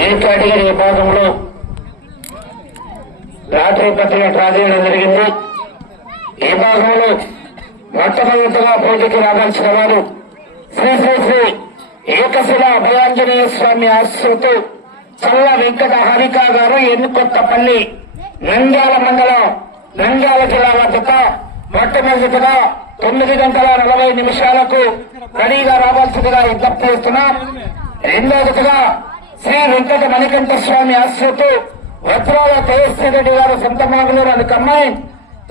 ఏ category విభాగంలో lottery పత్రిక draw చేయడం జరిగింది. ఈ భాగంలో మొట్టమొదటిగా పోటీకి రావాల్సిన వారు శ్రీ శ్రీ శ్రీ ఏకశిల అభయాంజనేయ స్వామి ఆశ్రతు చల్ల వెంకట హరిక గారు ఎన్నుకొత్తపల్లి నంద్యాల మండలం నంద్యాల జిల్లా వద్ద మొట్టమొదటిగా తొమ్మిది గంటల నలభై నిమిషాలకు రెడీగా రావాల్సిందిగా విజ్ఞప్తి చేస్తున్నాం. రెండవదిగా శ్రీ వెంకట మణికంఠ స్వామి ఆశ్రతో వజ్రాల తేజస్వీ రెడ్డి గారు సొంత మాగులూరు అని కమ్మాయి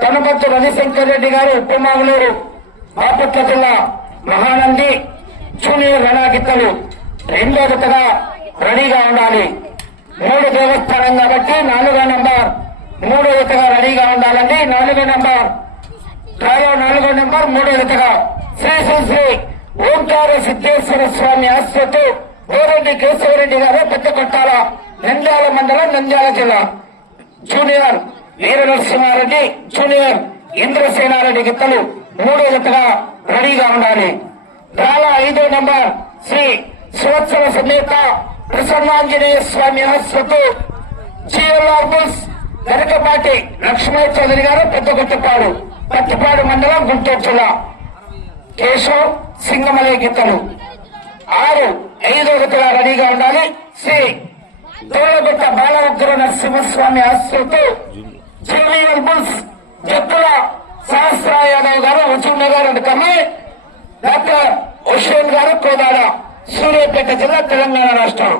తనపత్తు రవిశంకర్ రెడ్డి గారు ఉప్పమాగులూరు బాపట్ల జిల్లా మహానంది జూనియర్ రణాగిత్తలు రెండో జతగా రెడీగా ఉండాలి. మూడు దేవస్థానం కాబట్టి నాలుగో నంబర్ మూడో జతగా రెడీగా ఉండాలండి. నాలుగో నంబర్ డ్రాలో నాలుగో నంబర్ మూడో జతగా శ్రీ శ్రీ శ్రీ ఓంకార సిద్ధేశ్వర స్వామి ఆశ్రతో పోరెడ్డి కేశవరెడ్డి గారు పెద్దకొట్టాల నంద్యాల మండలం నంద్యాల జిల్లా. జూనియర్ వీర నరసింహారెడ్డి జూనియర్ ఇంద్రసేనారెడ్డి గిత్తలు మూడో జతగా రెడీగా ఉండాలి. డ్రాల ఐదో నంబర్ శ్రీ సంవత్సర సమేత ప్రసన్నాంజనేయ స్వామి ఆశ్రతో జిఎల్ఆర్ బుల్స్ గరకపాటి లక్ష్మణ చౌదరి గారు పెద్ద గుట్టపాడు పత్తిపాడు మండలం గుంటూరు జిల్లా. కేశవ్ సింగమలే గిత్తలు. ఆరు ఐదో రెడీగా ఉండాలి. శ్రీ తోలగుట్ట బాలఉగ్ర నరసింహస్వామి ఆశ్రతో జూనియర్ బుల్స్ జక్కుల సహస్ర యాదవ్ గారు ఉచుండ గారు అండ్ కమ్మాయి డాక్టర్ హుషేన్ గారు కోదాడ సూర్యాపేట జిల్లా తెలంగాణ రాష్ట్రం.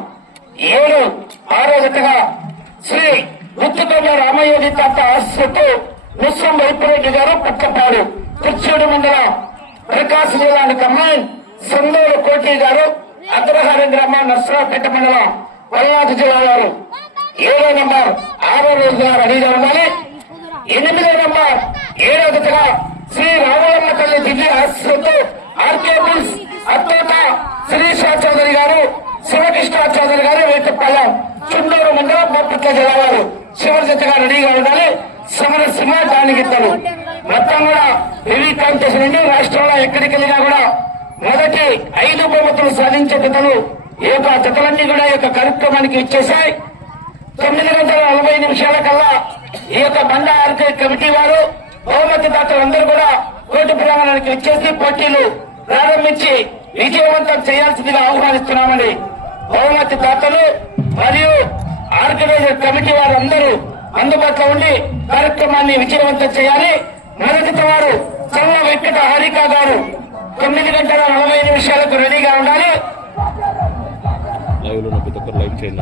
ఏడు ఆరో జతగా శ్రీ ముత్తుకొండ రామయోగి తాత ఆశ్రతో ముస్లిం వైపురెడ్డి గారు పుట్టపాడు. కుర్చూడు మండలం ప్రకాశం జిల్లా కమ్మాయి సందూరు కోటి గారు అగ్రహారం గ్రామం నర్సరావుపేట మండలం పల్నాడు జిల్లా వారు. ఏడో నంబర్ ఆరో రోజుగా రెడీగా ఉండాలి. ఎనిమిదో నంబర్ ఏడో జతగా శ్రీ రామలమ్మ తల్లి దివ్య ఆశ్రతో ఆర్కే బుల్స్ అత్తోట శిరీష చౌదరి గారు శివకృష్ణ చౌదరి గారు వేటపాలెం చుండూరు మండలం బొప్పట్ల జిల్లా వారు. చివరి జతగా రెడీగా ఉండాలి. సమరసింహ దానిగిద్దరు మొత్తం కూడా హెవీ కాంపిటీషన్ అండి రాష్ట్రంలో ఎక్కడికి వెళ్ళినా కూడా మొదటి ఐదు బహుమతులు సాధించే జతలు ఈ యొక్క జతలన్నీ కూడా ఈ యొక్క కార్యక్రమానికి ఇచ్చేశాయి. తొమ్మిది గంటల నలభై నిమిషాల కల్లా ఈ యొక్క బండ ఆర్కే కమిటీ వారు బహుమతి దాతలందరూ కూడా కోటి ప్రాంగణానికి వచ్చేసి పోటీలు ప్రారంభించి విజయవంతం చేయాల్సిందిగా ఆహ్వానిస్తున్నామని బహుమతి దాతలు మరియు ఆర్గనైజర్ కమిటీ వారందరూ అందుబాటులో ఉండి కార్యక్రమాన్ని విజయవంతం చేయాలి. మొదటి వారు చల్ల వెంకట హారిక గారు తొమ్మిది గంటల నలభై నిమిషాలకు రెడీగా ఉండాలి. లైవ్లో ప్రతి ఒక్కరు లైక్ చేయండి.